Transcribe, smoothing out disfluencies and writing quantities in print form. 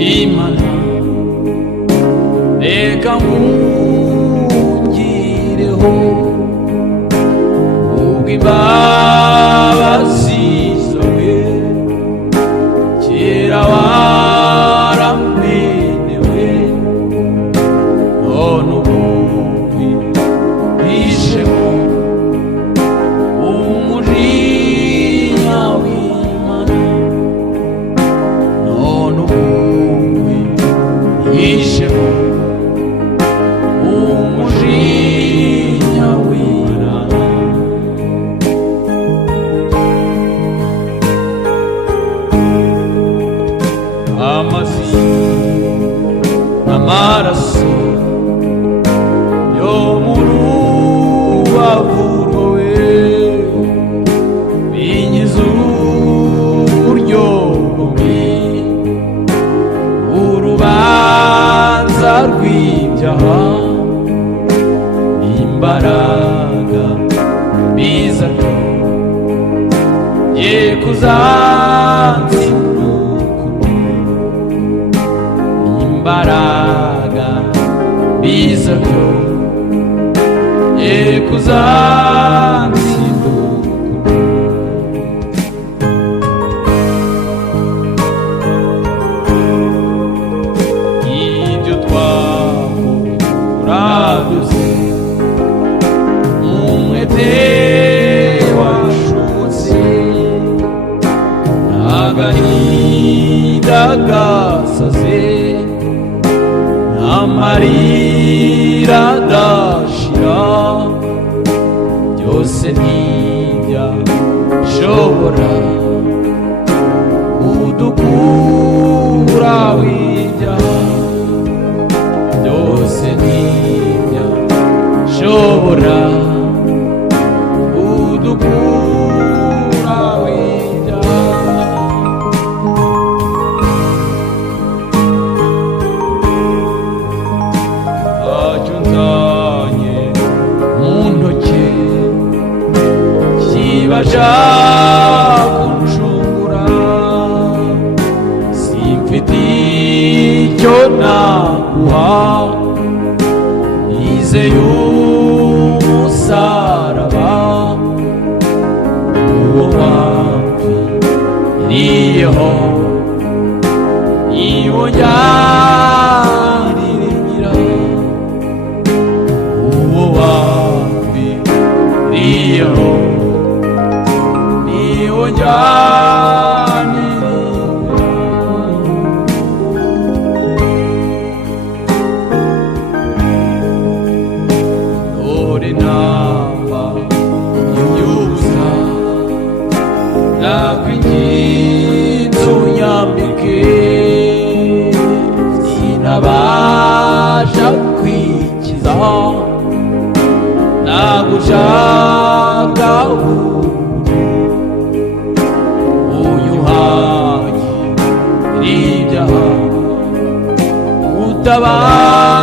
Imana reka nkungireho ubw'imbabazi zawe kera waramenewe none ubu wihishemo umujinya w'Imana none ubu wihishemo umujinya w'Imana. Amazi n'amaraso yo mu rubavu rwawe binyiza uburyo bubi, urubanza rw'ibyaha imbaraga bizana ye kuzansimbukura, imbaraga bizana ye kuzansimbukura. Ibyo twakora byose umwete washobotse, n'agahinda gasaze, n'amarira adashira, byose ntibyashobora kudukuraho ibyaha, byose ntibyashobora kudukuraho ibyaha. Ntacyo nzanye mu ntoke kibasha kunshungura, simfite icyo naguha, nizeye umusaraba uwo wampfiriyeho, niwo njyanirira, uwo wampfiriyeho niwo njyanirira. Dore namba y'ubusa nakwinginze unyambike, sinabasha kwikiza nagushaka unyuhaye ibyaha utabara